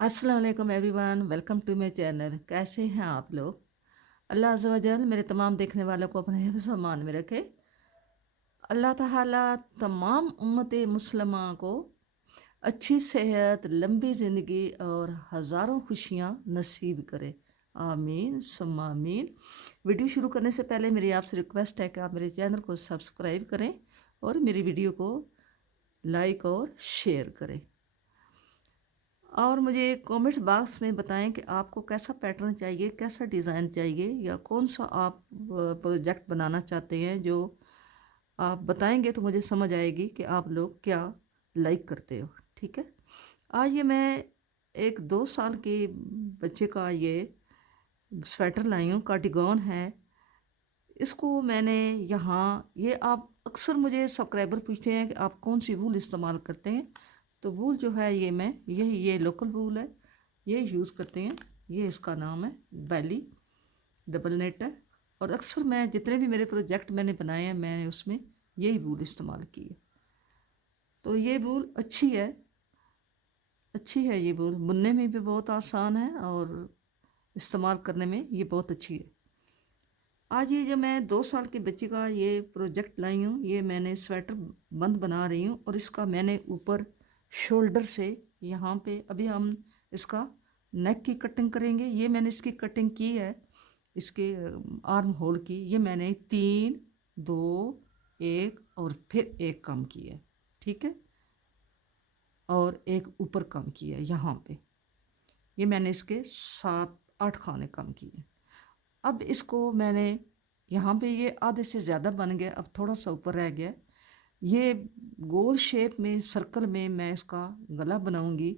अस्सलाम वालेकुम everyone, welcome to my channel. कैसे हैं आप लोग? अल्लाह अज़्ज़ व जल मेरे तमाम देखने वालों को अपने हिफ्ज़ व अमान में रखे। अल्लाह ताला तमाम उम्मत मुस्लिमा को अच्छी सेहत, लंबी ज़िंदगी और हज़ारों खुशियाँ नसीब करे। आमीन सुम्मा आमीन। वीडियो शुरू करने से पहले मेरी आपसे रिक्वेस्ट है कि आप मेरे चैनल को सब्सक्राइब करें और मेरी वीडियो को लाइक और शेयर करें। और मुझे कमेंट्स बॉक्स में बताएं कि आपको कैसा पैटर्न चाहिए, कैसा डिज़ाइन चाहिए या कौन सा आप प्रोजेक्ट बनाना चाहते हैं। जो आप बताएंगे तो मुझे समझ आएगी कि आप लोग क्या लाइक करते हो। ठीक है। आज ये मैं एक 2 साल के बच्चे का ये स्वेटर लाई हूँ, कार्डिगन है। इसको मैंने यहाँ ये आप अक्सर मुझे सब्सक्राइबर पूछते हैं कि आप कौन सी वूल इस्तेमाल करते हैं। तो वूल जो है ये मैं ये लोकल वूल है, ये यूज़ करते हैं। ये इसका नाम है बैली डबल नेट है। और अक्सर मैं जितने भी मेरे प्रोजेक्ट मैंने बनाए हैं मैंने उसमें यही वूल इस्तेमाल की है। तो ये वूल अच्छी है। ये वूल बुनने में भी बहुत आसान है और इस्तेमाल करने में ये बहुत अच्छी है। आज ये जो मैं 2 साल के बच्चे का ये प्रोजेक्ट लाई हूँ, ये मैंने स्वेटर बंद बना रही हूँ और इसका मैंने ऊपर शोल्डर से यहाँ पे अभी हम इसका नेक की कटिंग करेंगे। ये मैंने इसकी कटिंग की है, इसके आर्म होल की। ये मैंने 3, 2, 1 और फिर एक कम की है। ठीक है। और एक ऊपर कम की है यहाँ पे। ये मैंने इसके 7-8 खाने कम किए। अब इसको मैंने यहाँ पे ये आधे से ज़्यादा बन गया, अब थोड़ा सा ऊपर रह गया। ये गोल शेप में सर्कल में मैं इसका गला बनाऊंगी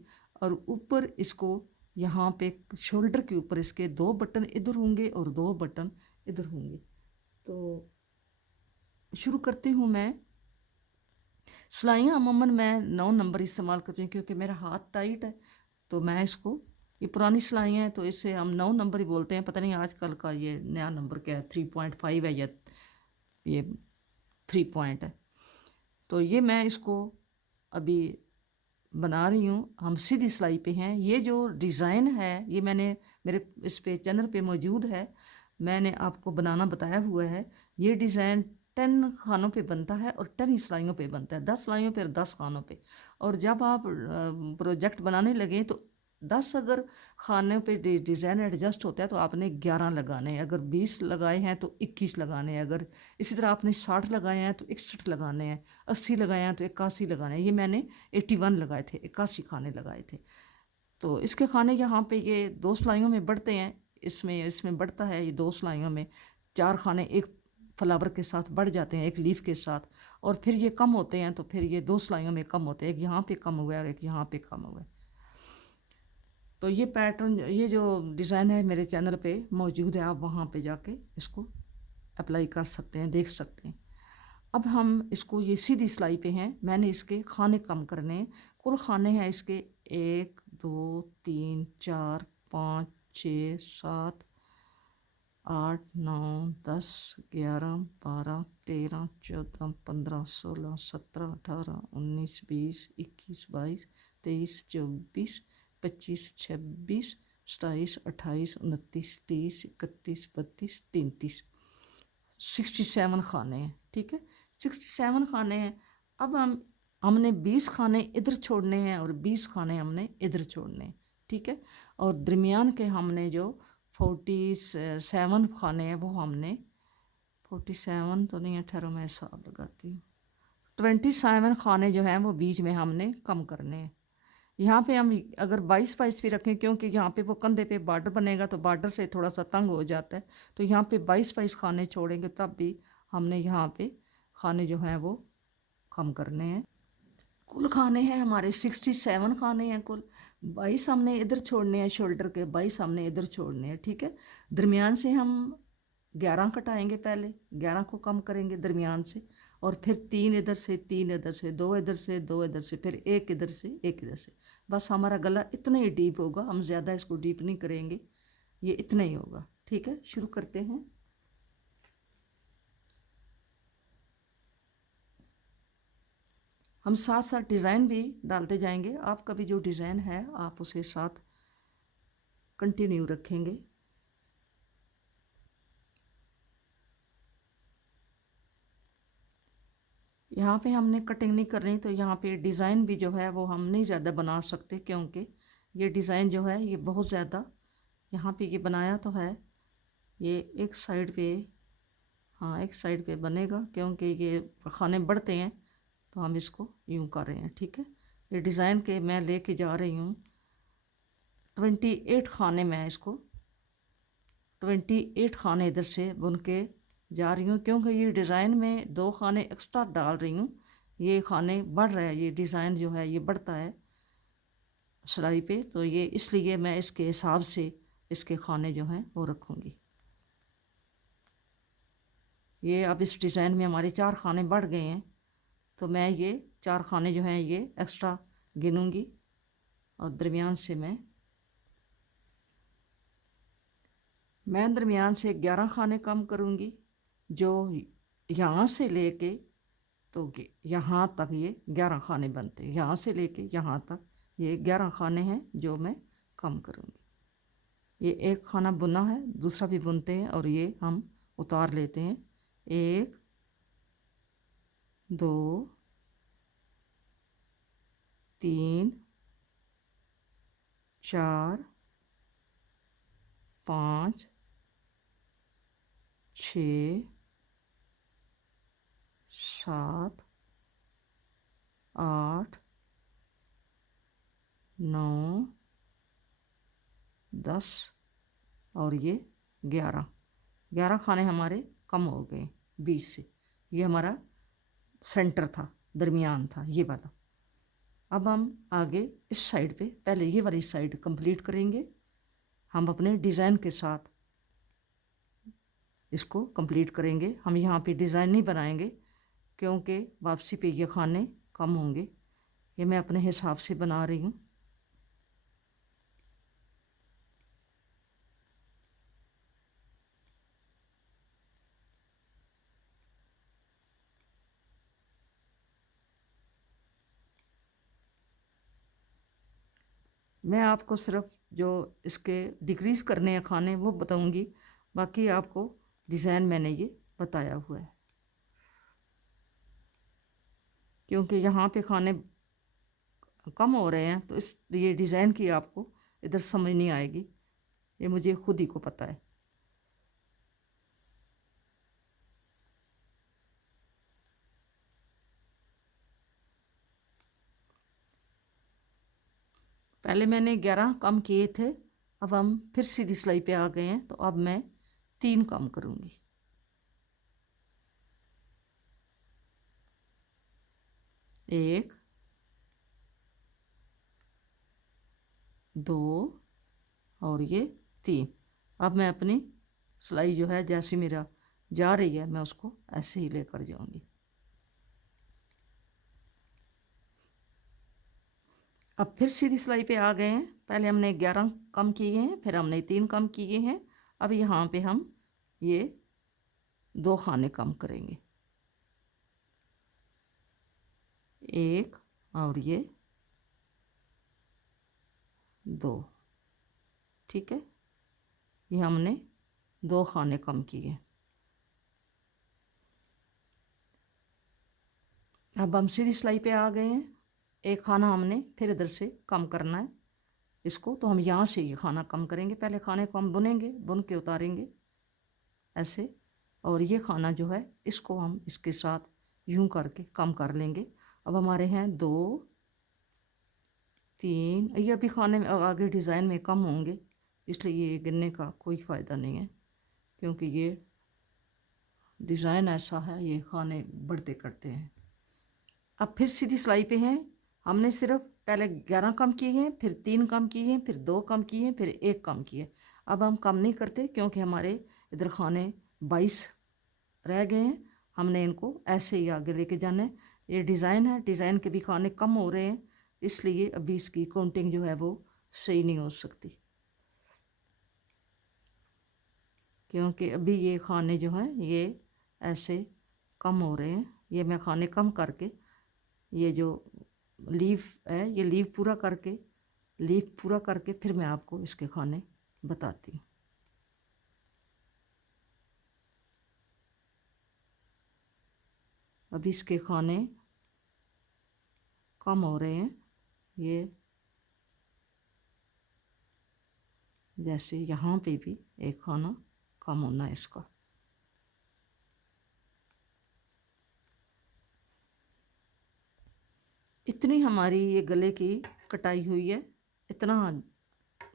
और ऊपर इसको यहाँ पे शोल्डर के ऊपर इसके 2 बटन इधर होंगे और 2 बटन इधर होंगे। तो शुरू करती हूँ मैं। सिलाइयाँ अमूमन मैं 9 नंबर इस्तेमाल करती हूँ क्योंकि मेरा हाथ टाइट है। तो मैं इसको, ये पुरानी सिलाइयाँ हैं तो इसे हम 9 नंबर ही बोलते हैं। पता नहीं आजकल का ये नया नंबर क्या है, 3.5 है या ये 3 पॉइंट है। तो ये मैं इसको अभी बना रही हूँ। हम सीधी सिलाई पे हैं। ये जो डिज़ाइन है ये मैंने मेरे इस पे चैनल पे मौजूद है, मैंने आपको बनाना बताया हुआ है। ये डिज़ाइन 10 खानों पे बनता है और 10 सिलाइयों पे बनता है, 10 सिलाइयों पे और 10 खानों पे। और जब आप प्रोजेक्ट बनाने लगे तो 10 अगर खाने पे डिज़ाइन एडजस्ट होता है तो आपने 11 लगाने हैं। अगर 20 लगाए हैं तो 21 लगाने हैं। अगर इसी तरह आपने 60 लगाए हैं तो 61 लगाने हैं। 80 लगाए हैं तो 81 लगाने हैं। ये मैंने 81 लगाए थे, 81 खाने लगाए थे। तो इसके खाने यहाँ पे ये 2 सिलाइयों में बढ़ते हैं। इसमें इसमें बढ़ता है ये 2 सिलाइयों में 4 खाने एक फ्लावर के साथ बढ़ जाते हैं, एक लीफ के साथ। और फिर ये कम होते हैं तो फिर ये 2 सिलाइयों में कम होते हैं। एक यहाँ पे कम हुआ है और एक यहाँ पे कम हुआ है। तो ये पैटर्न, ये जो डिज़ाइन है मेरे चैनल पे मौजूद है, आप वहाँ पे जाके इसको अप्लाई कर सकते हैं, देख सकते हैं। अब हम इसको, ये सीधी सिलाई पे हैं, मैंने इसके खाने कम करने हैं। कुल खाने हैं इसके 1, 2, 3, 4, 5, 6, 7, 8, 9, 10, 11, 12, 13, 14, 15, 16, 17, 18, 19, 20, 21, 22, 23, 24, 25, 26, 27, 28, 29, 30, 31, 32, 33, 67 खाने हैं। ठीक है, 67 खाने हैं। अब हमने 20 खाने इधर छोड़ने हैं और 20 खाने हमने इधर छोड़ने हैं। ठीक है। और दरमियान के हमने जो 47 खाने हैं वो हमने, 47 तो नहीं है, ठहरो मैं हिसाब लगाती हूँ। 27 खाने जो हैं वो बीच में हमने कम करने हैं। यहाँ पे हम अगर 22-22 भी रखें, क्योंकि यहाँ पे वो कंधे पे बॉर्डर बनेगा तो बॉर्डर से थोड़ा सा तंग हो जाता है। तो यहाँ पे 22-22 खाने छोड़ेंगे तब भी हमने यहाँ पे खाने जो हैं वो कम करने हैं। कुल खाने हैं हमारे 67 खाने हैं कुल। 22 हमने इधर छोड़ने हैं, शोल्डर के 22 हमने इधर छोड़ने हैं। ठीक है। दरमियान से हम 11 कटाएंगे, पहले 11 को कम करेंगे दरमियान से। और फिर 3 इधर से, 3 इधर से, 2 इधर से, 2 इधर से, फिर 1 इधर से, 1 इधर से। बस हमारा गला इतना ही डीप होगा, हम ज़्यादा इसको डीप नहीं करेंगे, ये इतना ही होगा। ठीक है, शुरू करते हैं। हम साथ साथ डिज़ाइन भी डालते जाएंगे। आपका भी जो डिज़ाइन है आप उसे साथ कंटिन्यू रखेंगे। यहाँ पे हमने कटिंग नहीं करनी, तो यहाँ पे डिज़ाइन भी जो है वो हम नहीं ज़्यादा बना सकते, क्योंकि ये डिज़ाइन जो है ये बहुत ज़्यादा, यहाँ पे ये बनाया तो है, ये एक साइड पे, हाँ एक साइड पे बनेगा, क्योंकि ये खाने बढ़ते हैं तो हम इसको यूँ कर रहे हैं। ठीक है, ये डिज़ाइन के मैं लेके जा रही हूँ 28 खाने, मैं इसको 28 खाने इधर से बुन के जा रही हूँ, क्योंकि ये डिज़ाइन में 2 खाने एक्स्ट्रा डाल रही हूँ। ये खाने बढ़ रहा है, ये डिज़ाइन जो है ये बढ़ता है सिलाई पे, तो ये इसलिए मैं इसके हिसाब से इसके खाने जो हैं वो रखूँगी। ये अब इस डिज़ाइन में हमारे 4 खाने बढ़ गए हैं, तो मैं ये 4 खाने जो हैं ये एक्स्ट्रा गिनूँगी और दरमियान से मैं दरमियान से 11 खाने कम करूँगी। जो यहाँ से लेके तो यहाँ तक ये 11 खाने बनते हैं, यहाँ से लेके यहाँ तक ये 11 खाने हैं जो मैं कम करूँगी। ये एक खाना बुना है, दूसरा भी बुनते हैं और ये हम उतार लेते हैं। 1 2 3 4 5 6 7 8 9 10 और ये 11 खाने हमारे कम हो गए 20 से। ये हमारा सेंटर था, दरमियान था ये वाला। अब हम आगे इस साइड पे पहले ये वाली साइड कंप्लीट करेंगे। हम अपने डिज़ाइन के साथ इसको कंप्लीट करेंगे। हम यहाँ पे डिज़ाइन नहीं बनाएंगे, क्योंकि वापसी पे ये खाने कम होंगे। ये मैं अपने हिसाब से बना रही हूँ। मैं आपको सिर्फ जो इसके डिक्रीज़ करने हैं खाने वो बताऊंगी, बाकी आपको डिज़ाइन मैंने ये बताया हुआ है। क्योंकि यहाँ पे खाने कम हो रहे हैं तो इस ये डिज़ाइन की आपको इधर समझ नहीं आएगी, ये मुझे खुद ही को पता है। पहले मैंने 11 कम किए थे, अब हम फिर सीधी सिलाई पे आ गए हैं, तो अब मैं 3 कम करूँगी। 1 2 और ये 3। अब मैं अपनी सिलाई जो है जैसी मेरा जा रही है मैं उसको ऐसे ही लेकर जाऊंगी। अब फिर सीधी सिलाई पे आ गए हैं। पहले हमने 11 कम किए हैं, फिर हमने 3 कम किए हैं। अब यहाँ पे हम ये 2 खाने कम करेंगे, 1 और ये 2। ठीक है, ये हमने 2 खाने कम किए। अब हम सीधी सिलाई पे आ गए हैं। एक खाना हमने फिर इधर से कम करना है इसको, तो हम यहाँ से ये खाना कम करेंगे। पहले खाने को हम बुनेंगे, बुन के उतारेंगे ऐसे, और ये खाना जो है इसको हम इसके साथ यूं करके कम कर लेंगे। अब हमारे हैं 2 3, ये अभी खाने में आगे डिज़ाइन में कम होंगे, इसलिए ये गिनने का कोई फ़ायदा नहीं है, क्योंकि ये डिज़ाइन ऐसा है, ये खाने बढ़ते करते हैं। अब फिर सीधी सिलाई पे हैं। हमने सिर्फ पहले 11 कम किए हैं, फिर 3 कम किए हैं, फिर 2 कम किए हैं, फिर 1 कम किए। अब हम कम नहीं करते, क्योंकि हमारे इधर खाने 22 रह गए हैं। हमने इनको ऐसे ही आगे लेके जाना है। ये डिज़ाइन है, डिज़ाइन के भी खाने कम हो रहे हैं, इसलिए अभी इसकी काउंटिंग जो है वो सही नहीं हो सकती, क्योंकि अभी ये खाने जो हैं ये ऐसे कम हो रहे हैं। ये मैं खाने कम करके ये जो लीफ है ये लीफ पूरा करके फिर मैं आपको इसके खाने बताती हूँ। अब इसके खाने कम हो रहे हैं, ये जैसे यहाँ पे भी एक खाना कम होना है इसका। इतनी हमारी ये गले की कटाई हुई है, इतना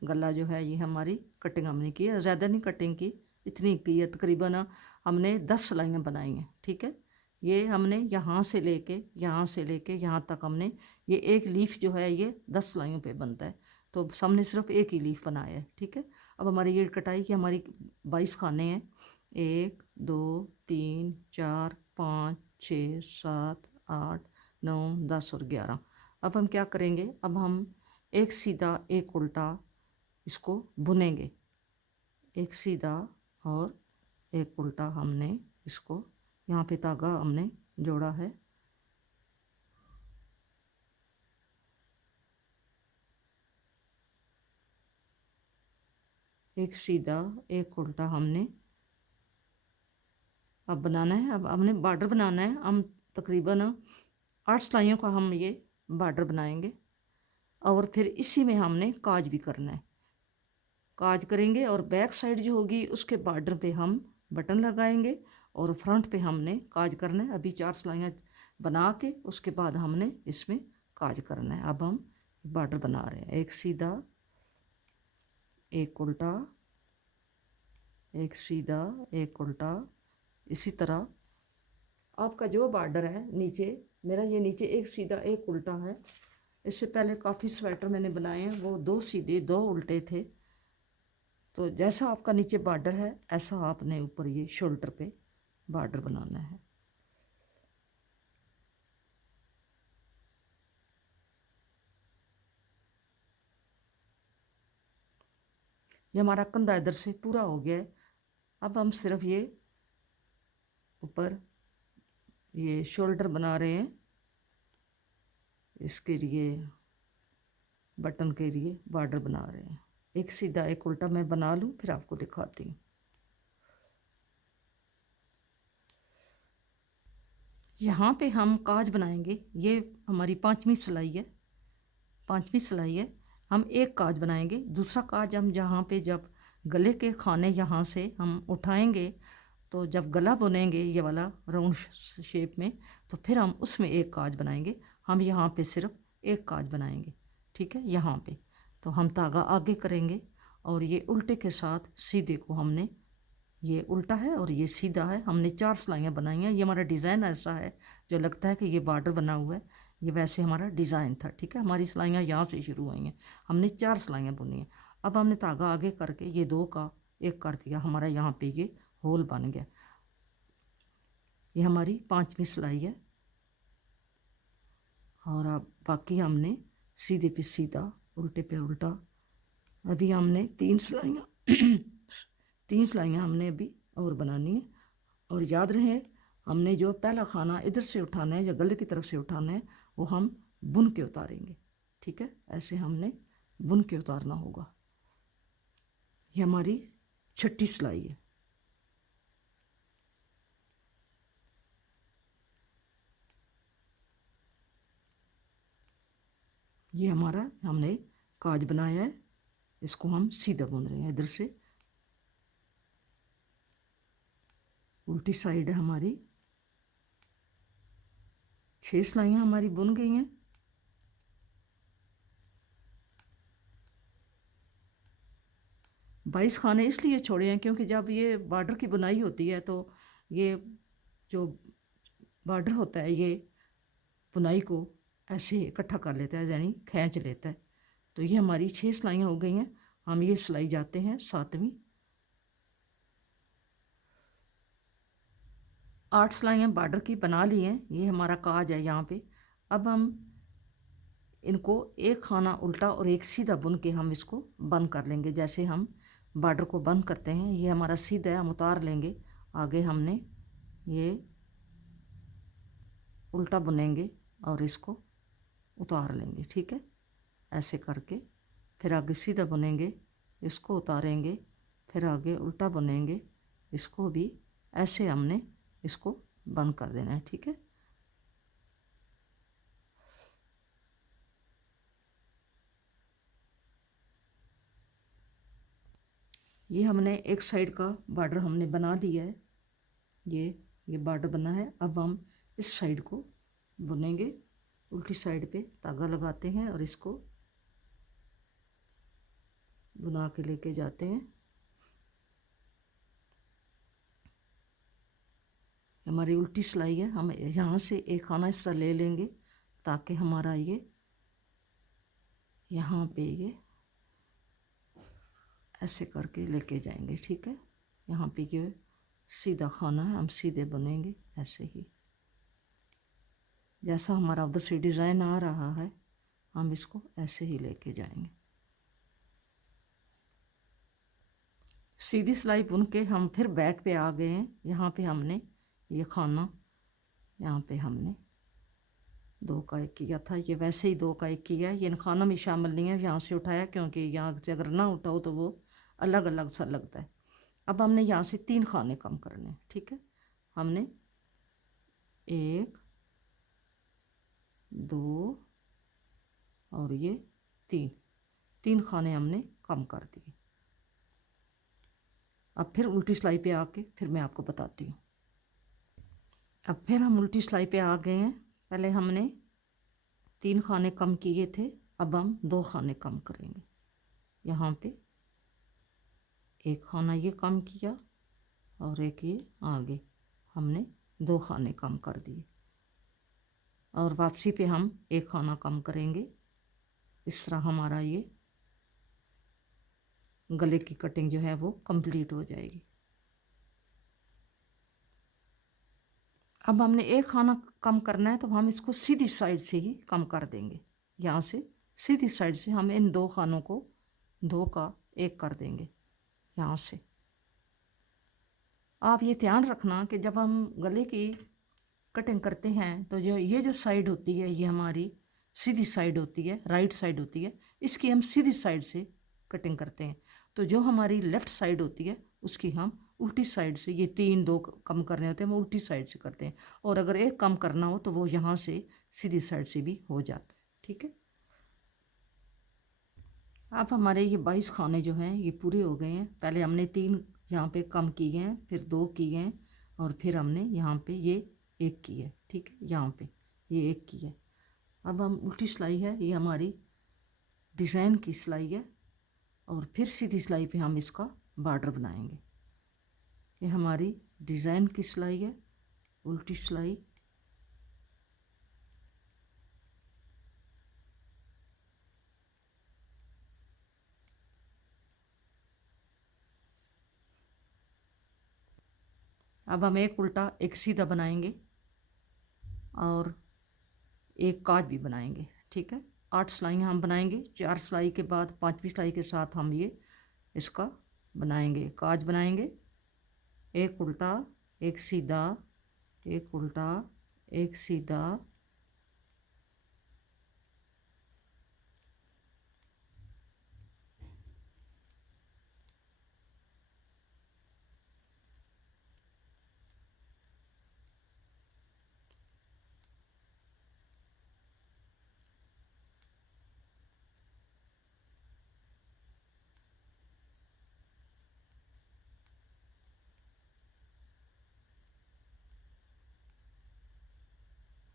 गला जो है ये हमारी कटिंग हमने की है, ज़्यादा नहीं कटिंग की, इतनी की है। तकरीबन हमने 10 सिलाइयाँ बनाई हैं, ठीक है। ये हमने यहाँ से लेके यहाँ तक हमने ये एक लीफ जो है ये 10 सिलाइयों पे बनता है, तो हमने सिर्फ एक ही लीफ बनाया है, ठीक है। अब हमारी ये कटाई की हमारी 22 खाने हैं, 1 2 3 4 5 6 7 8 9 10 और 11। अब हम क्या करेंगे, अब हम एक सीधा एक उल्टा इसको बुनेंगे, एक सीधा और एक उल्टा हमने इसको, यहाँ पे धागा हमने जोड़ा है, एक सीधा एक उल्टा हमने अब बनाना है। अब हमने बॉर्डर बनाना है, हम तकरीबन 8 सिलाइयों का हम ये बॉर्डर बनाएंगे, और फिर इसी में हमने काज भी करना है, काज करेंगे, और बैक साइड जो होगी उसके बॉर्डर पे हम बटन लगाएंगे, और फ्रंट पे हमने काज करना है। अभी 4 सिलाइयाँ बना के उसके बाद हमने इसमें काज करना है। अब हम बॉर्डर बना रहे हैं, एक सीधा एक उल्टा, एक सीधा एक उल्टा। इसी तरह आपका जो बॉर्डर है नीचे, मेरा ये नीचे एक सीधा एक उल्टा है। इससे पहले काफ़ी स्वेटर मैंने बनाए हैं, वो 2 सीधे 2 उल्टे थे। तो जैसा आपका नीचे बॉर्डर है ऐसा आपने ऊपर ये शोल्डर पे बॉर्डर बनाना है। ये हमारा कंधा इधर से पूरा हो गया है। अब हम सिर्फ ये ऊपर ये शोल्डर बना रहे हैं, इसके लिए बटन के लिए बॉर्डर बना रहे हैं। एक सीधा एक उल्टा मैं बना लूँ फिर आपको दिखाती हूँ। यहाँ पे हम काज बनाएंगे, ये हमारी 5वीं सिलाई है, 5वीं सिलाई है। हम एक काज बनाएंगे, दूसरा काज हम जहाँ पे जब गले के खाने यहाँ से हम उठाएंगे, तो जब गला बुनेंगे ये वाला राउंड शेप में, तो फिर हम उसमें एक काज बनाएंगे। हम यहाँ पे सिर्फ एक काज बनाएंगे, ठीक है। यहाँ पे तो हम धागा आगे करेंगे, और ये उल्टे के साथ सीधे को हमने, ये उल्टा है और ये सीधा है, हमने 4 सिलाइयाँ बनाई हैं। ये हमारा डिज़ाइन ऐसा है जो लगता है कि ये बॉर्डर बना हुआ है, ये वैसे हमारा डिज़ाइन था, ठीक है। हमारी सिलाइयाँ यहाँ से शुरू हुई हैं, हमने 4 सिलाइयाँ बुनी हैं। अब हमने धागा आगे करके ये 2 का 1 कर दिया, हमारा यहाँ पे ये होल बन गया। ये हमारी 5वीं सिलाई है, और अब बाकी हमने सीधे पे सीधा उल्टे पे उल्टा। अभी हमने 3 सिलाइयाँ 3 सिलाइयाँ हमने अभी और बनानी है। और याद रहे, हमने जो पहला खाना इधर से उठाना है या गले की तरफ से उठाना है वो हम बुन के उतारेंगे, ठीक है। ऐसे हमने बुन के उतारना होगा। ये हमारी 6ठी सिलाई है। ये हमारा हमने काज बनाया है, इसको हम सीधा बुन रहे हैं इधर से। उल्टी साइड है हमारी, 6 सिलाइयाँ हमारी बुन गई हैं। बाईस खाने इसलिए छोड़े हैं क्योंकि जब ये बॉर्डर की बुनाई होती है तो ये जो बॉर्डर होता है ये बुनाई को ऐसे इकट्ठा कर लेता है, यानी खींच लेता है। तो ये हमारी 6 सिलाइयाँ हो गई हैं। हम ये सिलाई जाते हैं 7वीं। 8 सिलाइयाँ बॉर्डर की बना ली हैं, ये हमारा काज है यहाँ पे। अब हम इनको एक खाना उल्टा और एक सीधा बुन के हम इसको बंद कर लेंगे, जैसे हम बॉर्डर को बंद करते हैं। ये हमारा सीधा है, हम उतार लेंगे। आगे हमने ये उल्टा बुनेंगे और इसको उतार लेंगे, ठीक है। ऐसे करके फिर आगे सीधा बुनेंगे इसको उतारेंगे, फिर आगे उल्टा बुनेंगे, इसको भी ऐसे हमने इसको बंद कर देना है। ठीक है, ये हमने एक साइड का बॉर्डर हमने बना लिया है। ये बॉर्डर बना है। अब हम इस साइड को बुनेंगे, उल्टी साइड पे धागा लगाते हैं और इसको बुना के लेके जाते हैं। हमारी उल्टी सिलाई है, हम यहाँ से एक खाना इस तरह ले लेंगे ताकि हमारा ये यहाँ पे ये ऐसे करके लेके जाएंगे। ठीक है, यहाँ पे ये सीधा खाना है, हम सीधे बुनेंगे ऐसे ही, जैसा हमारा उधर से डिज़ाइन आ रहा है हम इसको ऐसे ही लेके जाएंगे। सीधी सिलाई बुन के हम फिर बैक पे आ गए हैं। यहाँ पे हमने ये खाना, यहाँ पे हमने 2 का 1 किया था, ये वैसे ही 2 का 1 किया है। ये खाना भी शामिल नहीं है, यहाँ से उठाया क्योंकि यहाँ से अगर ना उठाओ तो वो अलग अलग सा लगता है। अब हमने यहाँ से 3 खाने कम करने हैं। ठीक है, हमने 1 2 और ये 3 खाने हमने कम कर दिए। अब फिर उल्टी सिलाई पे आके फिर मैं आपको बताती हूँ। अब फिर हम उल्टी सिलाई पे आ गए हैं। पहले हमने 3 खाने कम किए थे, अब हम 2 खाने कम करेंगे। यहाँ पे 1 खाना ये कम किया और एक ये आगे हमने 2 खाने कम कर दिए, और वापसी पे हम 1 खाना कम करेंगे। इस तरह हमारा ये गले की कटिंग जो है वो कंप्लीट हो जाएगी। अब हमने 1 खाना कम करना है तो हम इसको सीधी साइड से ही कम कर देंगे। यहाँ से सीधी साइड से हम इन 2 खानों को 2 का 1 कर देंगे यहाँ से। आप ये ध्यान रखना कि जब हम गले की कटिंग करते हैं तो जो साइड होती है ये हमारी सीधी साइड होती है, राइट साइड होती है, इसकी हम सीधी साइड से कटिंग करते हैं। तो जो हमारी लेफ़्ट साइड होती है उसकी हम उल्टी साइड से, ये 3 2 कम करने होते हैं हम उल्टी साइड से करते हैं, और अगर 1 कम करना हो तो वो यहाँ से सीधी साइड से भी हो जाता है। ठीक है, अब हमारे ये 22 खाने जो हैं ये पूरे हो गए हैं। पहले हमने 3 यहाँ पे कम किए हैं, फिर 2 किए हैं, और फिर हमने यहाँ पे ये 1 की है। ठीक है, यहाँ पे ये 1 की है। अब हम उल्टी सिलाई है, ये हमारी डिज़ाइन की सिलाई है, और फिर सीधी सिलाई पे हम इसका बॉर्डर बनाएंगे। ये हमारी डिज़ाइन की सिलाई है, उल्टी सिलाई। अब हम एक उल्टा एक सीधा बनाएंगे और एक काज भी बनाएंगे। ठीक है, 8 सिलाइयाँ हम बनाएंगे। 4 सिलाई के बाद 5वीं सिलाई के साथ हम ये इसका बनाएंगे, काज बनाएंगे। एक उल्टा एक सीधा, एक उल्टा एक सीधा,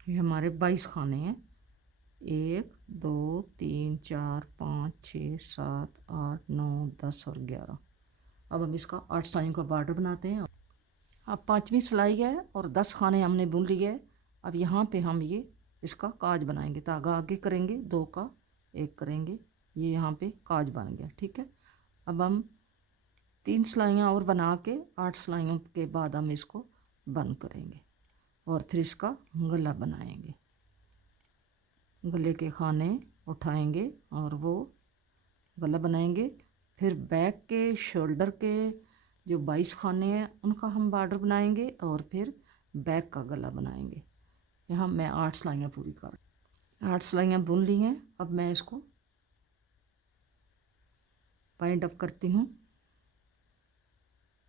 ये हमारे 22 खाने हैं। 1 2 3 4 5 6 7 8 9 10 और 11। अब हम इसका 8 सिलाइयों का बॉर्डर बनाते हैं। अब 5वीं सिलाई है और 10 खाने हमने बुन लिए है। अब यहाँ पे हम ये इसका काज बनाएंगे, धागा आगे करेंगे, 2 का 1 करेंगे, ये यहाँ पे काज बन गया। ठीक है, अब हम 3 सिलाइयाँ और बना के 8 सिलाइयों के बाद हम इसको बंद करेंगे और फिर इसका गला बनाएंगे। गले के खाने उठाएंगे और वो गला बनाएंगे। फिर बैक के शोल्डर के जो 22 खाने हैं उनका हम बॉर्डर बनाएंगे और फिर बैक का गला बनाएंगे। यहाँ मैं 8 सिलाइयाँ पूरी कर 8 सिलाइयाँ बुन ली हैं। अब मैं इसको बाइंड अप करती हूँ।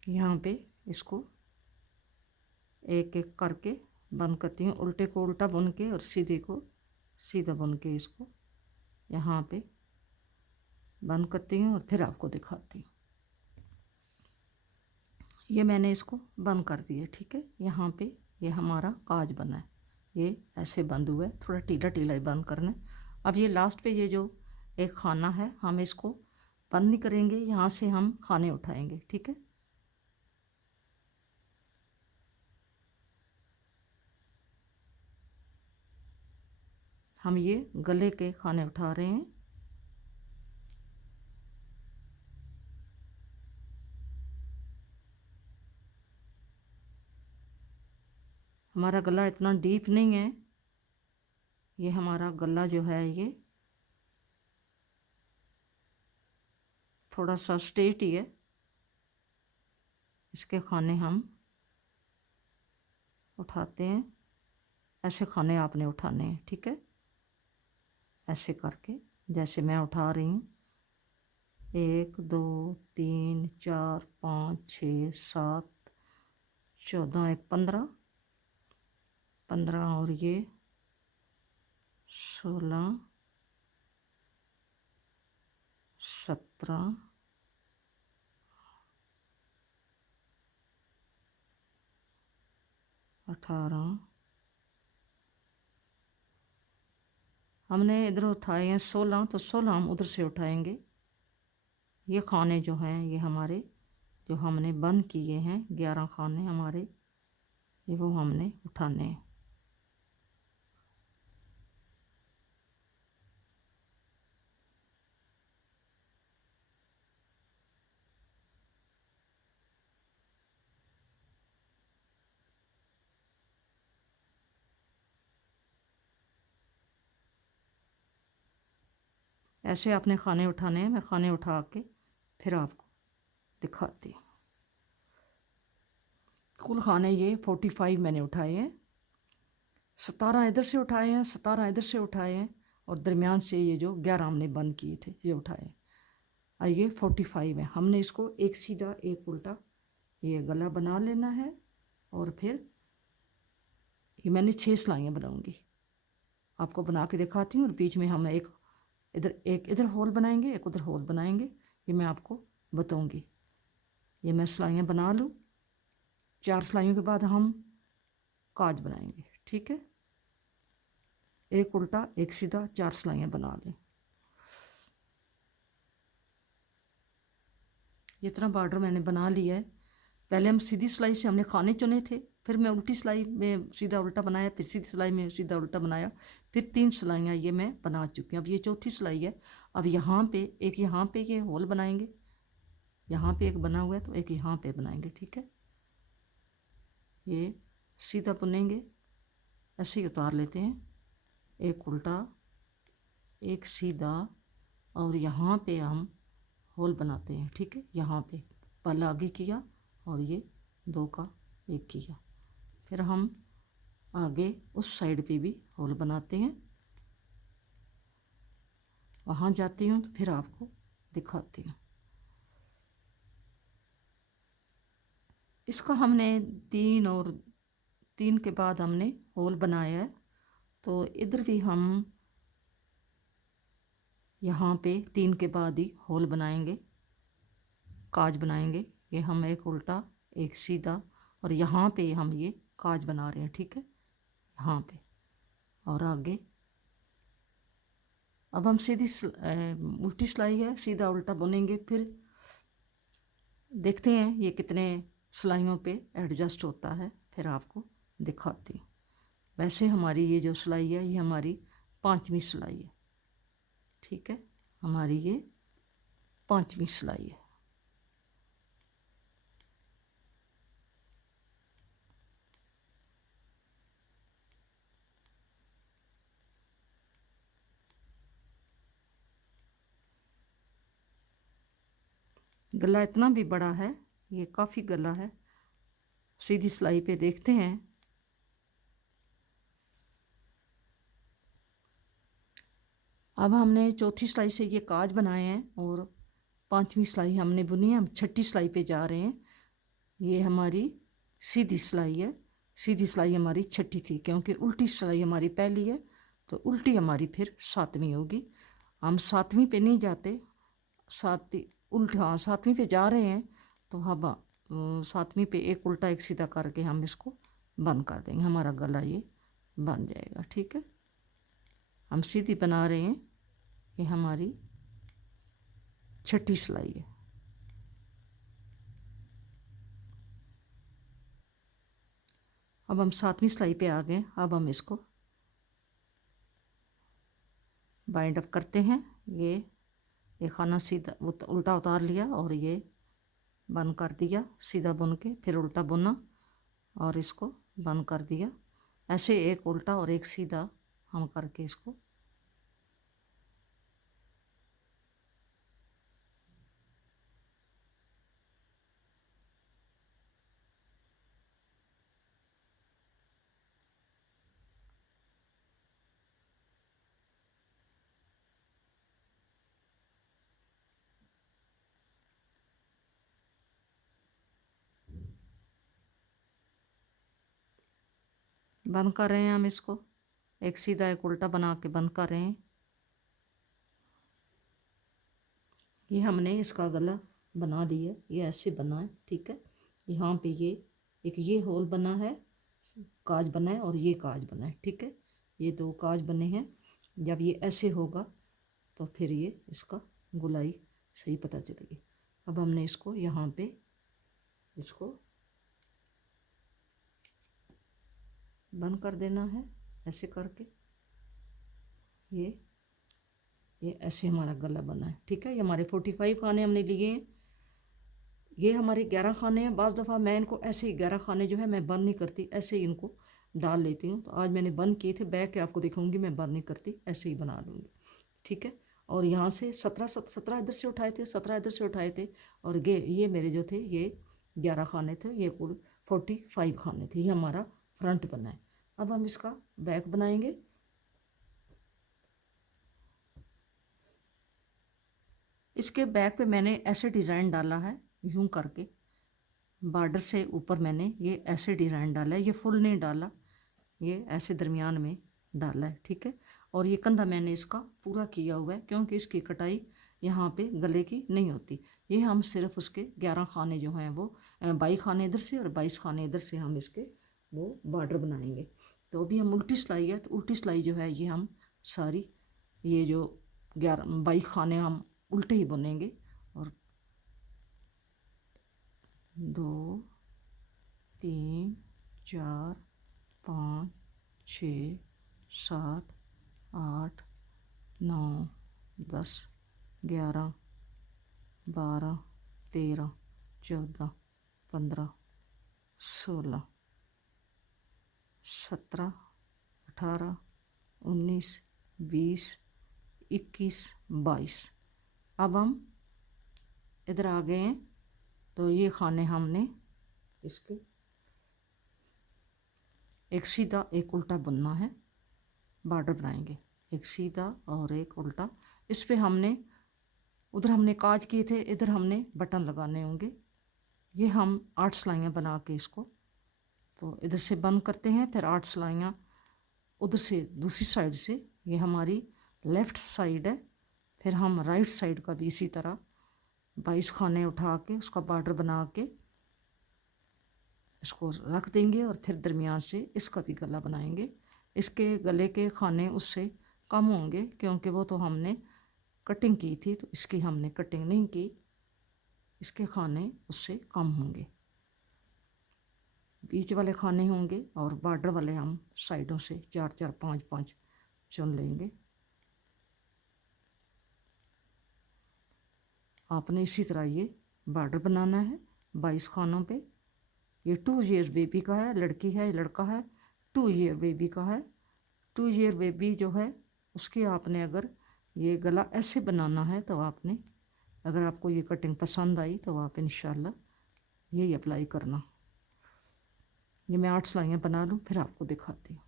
यहाँ पे इसको एक एक करके बंद करती हूँ, उल्टे को उल्टा बुन के और सीधे को सीधा बुन के इसको यहाँ पे बंद करती हूँ और फिर आपको दिखाती हूँ। ये मैंने इसको बंद कर दिया, ठीक है। यहाँ पे ये हमारा काज बना है, ये ऐसे बंद हुआ है, थोड़ा टीला टीला ही बंद करना है। अब ये लास्ट पे ये जो एक खाना है, हम इसको बंद नहीं करेंगे, यहाँ से हम खाने उठाएंगे, ठीक है। हम ये गले के खाने उठा रहे हैं। हमारा गला इतना डीप नहीं है, ये हमारा गला जो है ये थोड़ा सा स्ट्रेट ही है। इसके खाने हम उठाते हैं, ऐसे खाने आपने उठाने हैं, ठीक है। ऐसे करके जैसे मैं उठा रही हूँ, 1 2 3 4 5 6 7 14 1 15 15 और ये 16 17 18 हमने इधर उठाए हैं 16, तो 16 हम उधर से उठाएंगे। ये खाने जो हैं ये हमारे जो हमने बंद किए हैं 11 खाने हमारे, ये वो हमने उठाने हैं। ऐसे आपने खाने उठाने हैं, मैं खाने उठा के फिर आपको दिखाती हूँ। कुल खाने ये 45 मैंने उठाए हैं, 17 इधर से उठाए हैं, 17 इधर से उठाए हैं और दरमियान से ये जो 11 हमने बंद किए थे ये उठाए। आइए 45 है, हमने इसको एक सीधा एक उल्टा ये गला बना लेना है और फिर ये मैंने 6 सिलाइयाँ बनाऊंगी, आपको बना के दिखाती हूँ। और बीच में हम एक इधर होल बनाएंगे, एक उधर होल बनाएंगे, ये मैं आपको बताऊंगी। ये मैं सिलाइयाँ बना लूँ, 4 सिलाइयों के बाद हम काज बनाएंगे, ठीक है। एक उल्टा एक सीधा 4 सिलाइयाँ बना लें। ये इतना बॉर्डर मैंने बना लिया है। पहले हम सीधी सिलाई से हमने खाने चुने थे, फिर मैं उल्टी सिलाई में सीधा उल्टा बनाया, फिर सीधी सिलाई में सीधा उल्टा बनाया, फिर 3 सिलाइयाँ ये मैं बना चुकी हूँ। अब ये चौथी सिलाई है। अब यहाँ पे एक यहाँ पे ये होल बनाएंगे, यहाँ पे एक बना हुआ है तो एक यहाँ पे बनाएंगे, ठीक है। ये सीधा बुनेंगे, ऐसे ही उतार लेते हैं, एक उल्टा एक सीधा और यहाँ पे हम होल बनाते हैं, ठीक है। यहाँ पे पहला आगे किया और ये 2 का एक किया, फिर हम आगे उस साइड पे भी होल बनाते हैं। वहाँ जाती हूँ तो फिर आपको दिखाती हूँ। इसका हमने 3 और 3 के बाद हमने होल बनाया है, तो इधर भी हम यहाँ पे 3 के बाद ही होल बनाएंगे, काज बनाएंगे। ये हम एक उल्टा एक सीधा और यहाँ पे हम ये काज बना रहे हैं, ठीक है, यहाँ पे। और आगे अब हम सीधी उल्टी सिलाई है, सीधा उल्टा बुनेंगे, फिर देखते हैं ये कितने सिलाइयों पे एडजस्ट होता है, फिर आपको दिखाती हूँ। वैसे हमारी ये जो सिलाई है ये हमारी 5वीं सिलाई है, ठीक है। हमारी ये 5वीं सिलाई है। गला इतना भी बड़ा है, ये काफ़ी गला है। सीधी सिलाई पे देखते हैं, अब हमने चौथी सिलाई से ये काज बनाए हैं और 5वीं सिलाई हमने बुनी है, हम 6ठी सिलाई पे जा रहे हैं। ये हमारी सीधी सिलाई है, सीधी सिलाई हमारी 6ठी थी, क्योंकि उल्टी सिलाई हमारी पहली है, तो उल्टी हमारी फिर 7वीं होगी। हम 7वीं पे नहीं जाते, 7वीं पे जा रहे हैं, तो हम 7वीं पे एक उल्टा एक सीधा करके हम इसको बंद कर देंगे, हमारा गला ये बन जाएगा। ठीक है, हम सीधी बना रहे हैं, ये हमारी 6ठी सिलाई है। अब हम 7वीं सिलाई पे आ गए। अब हम इसको बाइंड अप करते हैं। ये खाना सीधा उल्टा उतार लिया और ये बंद कर दिया, सीधा बुन के फिर उल्टा बुना और इसको बंद कर दिया। ऐसे एक उल्टा और एक सीधा हम करके इसको बंद कर रहे हैं। हम इसको एक सीधा एक उल्टा बना के बंद कर रहे हैं। ये हमने इसका गला बना दिया, ये ऐसे बना है। ठीक है, यहाँ पे ये होल बना है, काज बना है और ये काज बना है। ठीक है, ये 2 काज बने हैं। जब ये ऐसे होगा तो फिर ये इसका गुलाई सही पता चलेगी। अब हमने इसको यहाँ पे इसको बंद कर देना है ऐसे करके। ये ऐसे हमारा गला बना है। ठीक है, ये हमारे 45 खाने हमने लिए हैं। ये हमारे 11 खाने हैं। बाज़ दफ़ा मैं इनको ऐसे ही 11 खाने जो है मैं बंद नहीं करती, ऐसे ही इनको डाल लेती हूँ। तो आज मैंने बंद किए थे, बैक के आपको दिखाऊंगी, मैं बंद नहीं करती, ऐसे ही बना लूँगी। ठीक है, और यहाँ से 17 इधर से उठाए थे, 17 इधर से उठाए थे, और ये मेरे जो थे ये 11 खाने थे, ये कुल 45 खाने थे। ये हमारा फ्रंट बना है। अब हम इसका बैक बनाएंगे। इसके बैक पे मैंने ऐसे डिज़ाइन डाला है, यूं करके बॉर्डर से ऊपर मैंने ये ऐसे डिज़ाइन डाला है। ये फुल नहीं डाला, ये ऐसे दरमियान में डाला है। ठीक है, और ये कंधा मैंने इसका पूरा किया हुआ है, क्योंकि इसकी कटाई यहाँ पे गले की नहीं होती। ये हम सिर्फ उसके 11 खाने जो हैं वो 22 खाने इधर से और 22 खाने इधर से हम इसके वो बॉर्डर बनाएंगे। तो अभी हम उल्टी सिलाई है, तो उल्टी सिलाई जो है ये हम सारी ये जो 22 खाने हम उल्टे ही बुनेंगे। और 2 3 4 5 6 7 8 9 10 11 12 13 14 15 16 17 18 19 20 21 22। अब हम इधर आ गए हैं, तो ये खाने हमने इसके एक सीधा एक उल्टा बुनना है, बॉर्डर बनाएंगे, एक सीधा और एक उल्टा। इस पे हमने उधर हमने काज किए थे, इधर हमने बटन लगाने होंगे। ये हम 8 सिलाइयाँ बना के इसको तो इधर से बंद करते हैं, फिर 8 सिलाइयाँ उधर से दूसरी साइड से। ये हमारी लेफ़्ट साइड है। फिर हम राइट साइड का भी इसी तरह 22 खाने उठा के उसका बॉर्डर बना के इसको रख देंगे, और फिर दरमियान से इसका भी गला बनाएंगे। इसके गले के खाने उससे कम होंगे, क्योंकि वो तो हमने कटिंग की थी, तो इसकी हमने कटिंग नहीं की, इसके खाने उससे कम होंगे। बीच वाले खाने होंगे और बॉर्डर वाले हम साइडों से 4 4 5 5 चुन लेंगे। आपने इसी तरह ये बॉर्डर बनाना है 22 खानों पे। ये 2 ईयर बेबी का है, लड़की है लड़का है, 2 ईयर बेबी का है। 2 ईयर बेबी जो है उसकी आपने अगर ये गला ऐसे बनाना है, तो आपने अगर आपको ये कटिंग पसंद आई तो आप इंशाल्लाह यही अप्लाई करना। ये मैं 8 सिलाइयाँ बना लूँ फिर आपको दिखाती हूँ।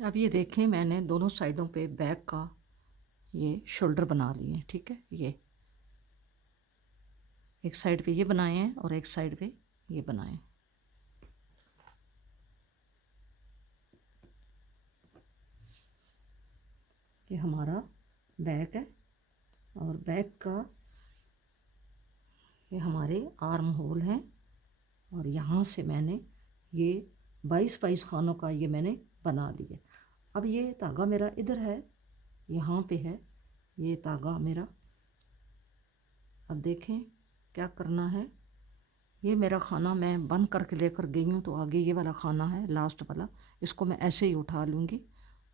अब ये देखें, मैंने दोनों साइडों पे बैक का ये शोल्डर बना लिए, ठीक है। ये एक साइड पे ये बनाए हैं और एक साइड पे ये बनाए हैं। ये हमारा बैक है और बैक का ये हमारे आर्म होल हैं और यहाँ से मैंने ये 22 खानों का ये मैंने बना लिया। अब ये धागा मेरा इधर है, यहाँ पे है ये धागा मेरा। अब देखें क्या करना है। ये मेरा खाना मैं बंद करके लेकर गई हूँ, तो आगे ये वाला खाना है लास्ट वाला, इसको मैं ऐसे ही उठा लूँगी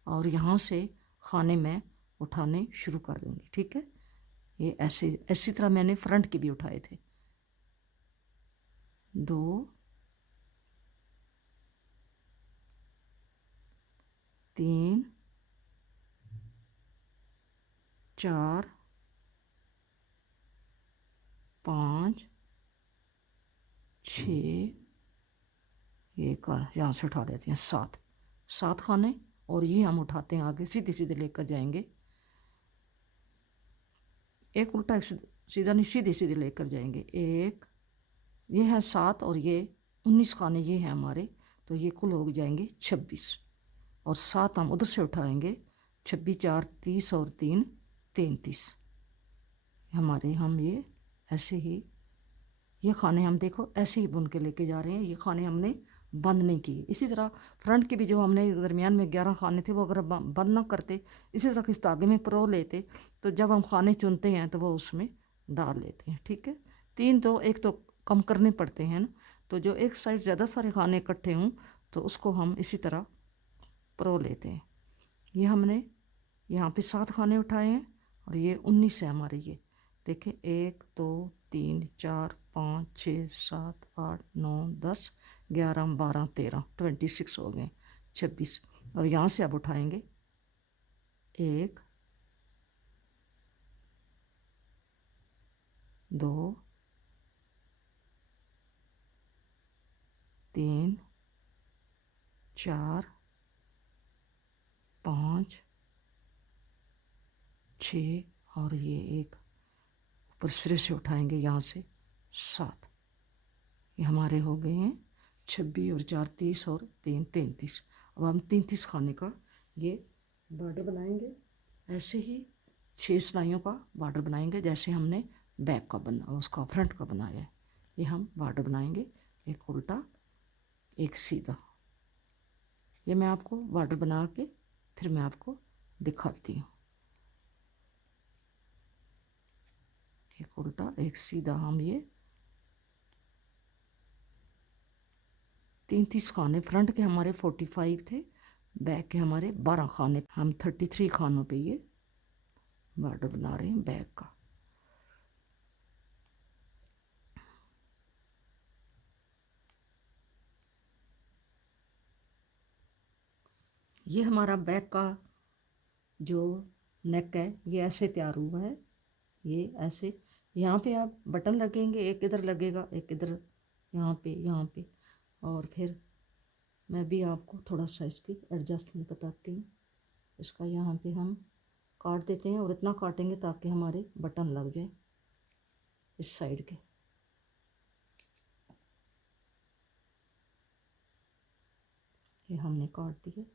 और यहाँ से खाने में उठाने शुरू कर दूँगी, ठीक है। ये ऐसे इसी तरह मैंने फ्रंट के भी उठाए थे। 2 3 4 5 6, ये का यहाँ से उठा लेते हैं 7 खाने, और ये हम उठाते हैं आगे सीधे सीधे लेकर जाएंगे। एक उल्टा एक सीधा नहीं, सीधे सीधे लेकर जाएंगे। एक ये है 7 और ये 19 खाने ये हैं हमारे, तो ये कुल हो जाएंगे 26 और 7 हम उधर से उठाएंगे। 26 4 30 और 3 33 हमारे। हम ये ऐसे ही ये खाने हम देखो ऐसे ही बुन के लेके जा रहे हैं। ये खाने हमने बंद नहीं किए। इसी तरह फ्रंट के भी जो हमने दरमियान में 11 खाने थे वो अगर बंद ना करते, इसी तरह इस धागे में परो लेते, तो जब हम खाने चुनते हैं तो वो उसमें डाल लेते हैं, ठीक है। 3 तो एक तो कम करने पड़ते हैं ना, तो जो एक साइड ज़्यादा सारे खाने इकट्ठे हों तो उसको हम इसी तरह परो लेते हैं। ये हमने यहाँ पे 7 खाने उठाए हैं और ये 19 है हमारे। ये देखें 1 2 3 4 5 6 7 8 9 10 11 12 13 26 हो गए, 26। और यहाँ से अब उठाएंगे 1 2 3 4 5 6 और ये एक ऊपर सिरे से उठाएंगे यहाँ से 7। ये हमारे हो गए हैं 26 और 4 30 और 3 33। अब हम 33 खाने का ये बॉर्डर बनाएंगे। ऐसे ही 6 सिलाइयों का बॉर्डर बनाएंगे जैसे हमने बैक का बना उसका फ्रंट का बनाया है। ये हम बॉर्डर बनाएंगे, एक उल्टा एक सीधा। ये मैं आपको बॉर्डर बना के फिर मैं आपको दिखाती हूँ। एक उल्टा एक सीधा। हम ये 33 खाने, फ्रंट के हमारे 45 थे, बैक के हमारे 12 खाने। हम 33 खानों पे ये बॉर्डर बना रहे हैं बैक का। ये हमारा बैक का जो नेक है ये ऐसे तैयार हुआ है। ये ऐसे यहाँ पे आप बटन लगेंगे, एक इधर लगेगा एक इधर, यहाँ पे। और फिर मैं भी आपको थोड़ा सा इसकी एडजस्टमेंट बताती हूँ। इसका यहाँ पे हम काट देते हैं और इतना काटेंगे ताकि हमारे बटन लग जाए इस साइड के। ये हमने काट दिए।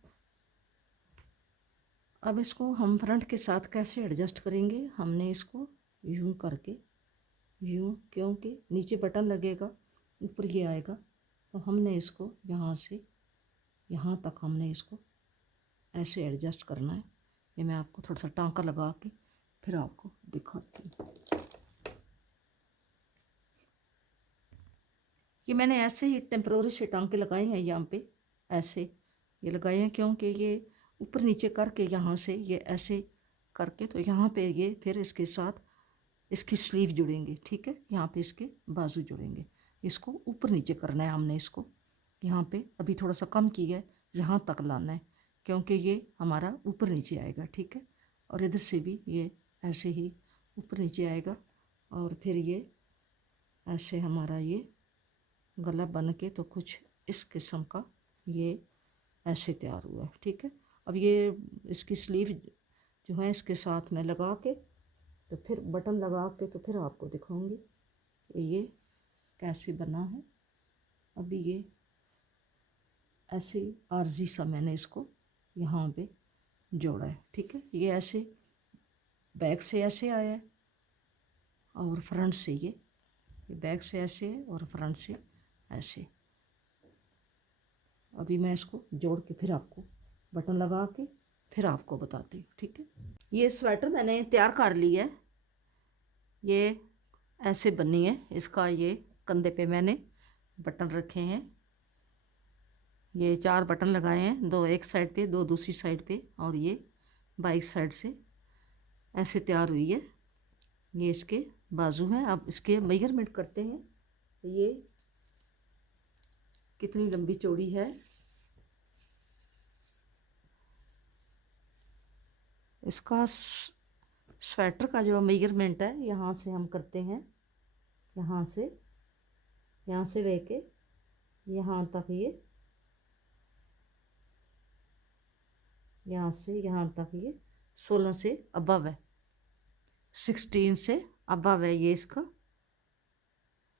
अब इसको हम फ्रंट के साथ कैसे एडजस्ट करेंगे। हमने इसको यूं करके, यूं, क्योंकि नीचे बटन लगेगा ऊपर ये आएगा, तो हमने इसको यहाँ से यहाँ तक हमने इसको ऐसे एडजस्ट करना है। ये मैं आपको थोड़ा सा टांका लगा के फिर आपको दिखाती हूँ। ये मैंने ऐसे ही टेम्परोरी से टांके लगाए हैं यहाँ पे, ऐसे ये लगाए हैं क्योंकि ये ऊपर नीचे करके यहाँ से ये ऐसे करके, तो यहाँ पे ये फिर इसके साथ इसकी स्लीव जुड़ेंगे, ठीक है। यहाँ पे इसके बाजू जुड़ेंगे। इसको ऊपर नीचे करना है हमने। इसको यहाँ पे अभी थोड़ा सा कम किया है, यहाँ तक लाना है क्योंकि ये हमारा ऊपर नीचे आएगा, ठीक है। और इधर से भी ये ऐसे ही ऊपर नीचे आएगा और फिर ये ऐसे हमारा ये गला बन के तो कुछ इस किस्म का ये ऐसे तैयार हुआ है, ठीक है। अब ये इसकी स्लीव जो है इसके साथ में लगा के तो फिर बटन लगा के तो फिर आपको दिखाऊंगी कि ये कैसे बना है। अभी ये ऐसे आर्जी सा मैंने इसको यहाँ पे जोड़ा है, ठीक है। ये ऐसे बैक से ऐसे आया है और फ्रंट से ये बैक से ऐसे है और फ्रंट से ऐसे। अभी मैं इसको जोड़ के फिर आपको बटन लगा के फिर आपको बताती हूँ, ठीक है। ये स्वेटर मैंने तैयार कर लिया है, ये ऐसे बनी है। इसका ये कंधे पे मैंने बटन रखे हैं, ये 4 बटन लगाए हैं, 2 एक साइड पे 2 दूसरी साइड पे, और ये बाइक साइड से ऐसे तैयार हुई है। ये इसके बाजू हैं। अब इसके मेजरमेंट करते हैं, ये कितनी लंबी चौड़ी है। इसका स्वेटर का जो मेजरमेंट है यहाँ से हम करते हैं, यहाँ से लेके यहाँ तक, ये यहाँ से यहाँ तक ये 16 से अबव है, 16 से अबव है ये इसका।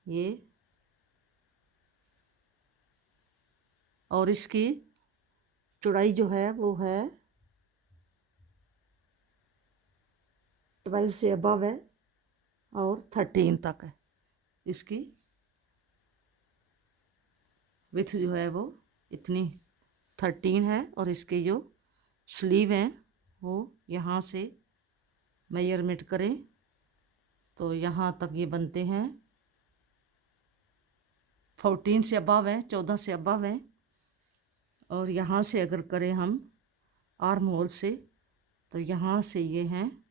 ये और इसकी चौड़ाई जो है वो है 12 से अबव है और 13 तक है। इसकी विड्थ जो है वो इतनी 13 है, और इसके जो स्लीव हैं वो यहाँ से मेजरमेंट करें तो यहाँ तक ये बनते हैं 14 से अबव है, 14 से अबव है। और यहाँ से अगर करें हम आर्म होल से तो यहाँ से ये हैं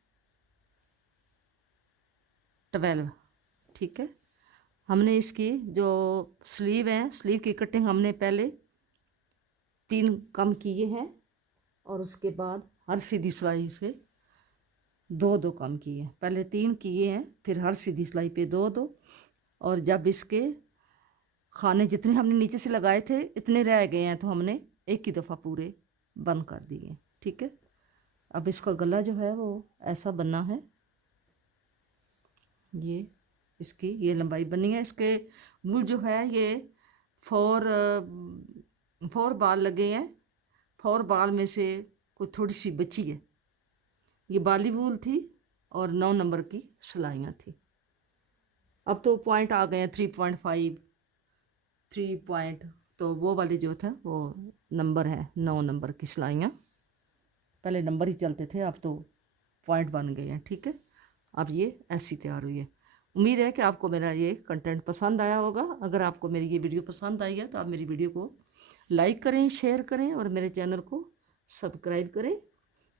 12, ठीक है। हमने इसकी जो स्लीव है, स्लीव की कटिंग हमने पहले 3 कम किए हैं और उसके बाद हर सीधी सिलाई से 2 कम किए हैं। पहले 3 किए हैं, फिर हर सीधी सिलाई पे 2, और जब इसके खाने जितने हमने नीचे से लगाए थे इतने रह गए हैं तो हमने एक ही दफ़ा पूरे बंद कर दिए, ठीक है। अब इसका गला जो है वो ऐसा बना है, ये इसकी ये लंबाई बनी है। इसके वूल जो है ये 4 बाल लगे हैं, 4 बाल में से कोई थोड़ी सी बची है। ये बाली वूल थी और 9 नंबर की सिलाइयाँ थी। अब तो पॉइंट आ गए हैं 3.5, 3 पॉइंट, तो वो वाले जो था वो नंबर है, 9 नंबर की सिलाइयाँ। पहले नंबर ही चलते थे, अब तो पॉइंट बन गए हैं, ठीक है। अब ये ऐसी तैयार हुई है। उम्मीद है कि आपको मेरा ये कंटेंट पसंद आया होगा। अगर आपको मेरी ये वीडियो पसंद आई है तो आप मेरी वीडियो को लाइक करें, शेयर करें और मेरे चैनल को सब्सक्राइब करें।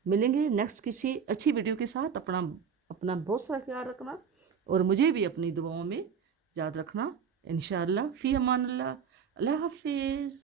मिलेंगे नेक्स्ट किसी अच्छी वीडियो के साथ। अपना बहुत सारा ख्याल रखना और मुझे भी अपनी दुआओं में याद रखना। इंशाअल्लाह फ़ी अमानिल्लाह। अल्लाह हाफिज़।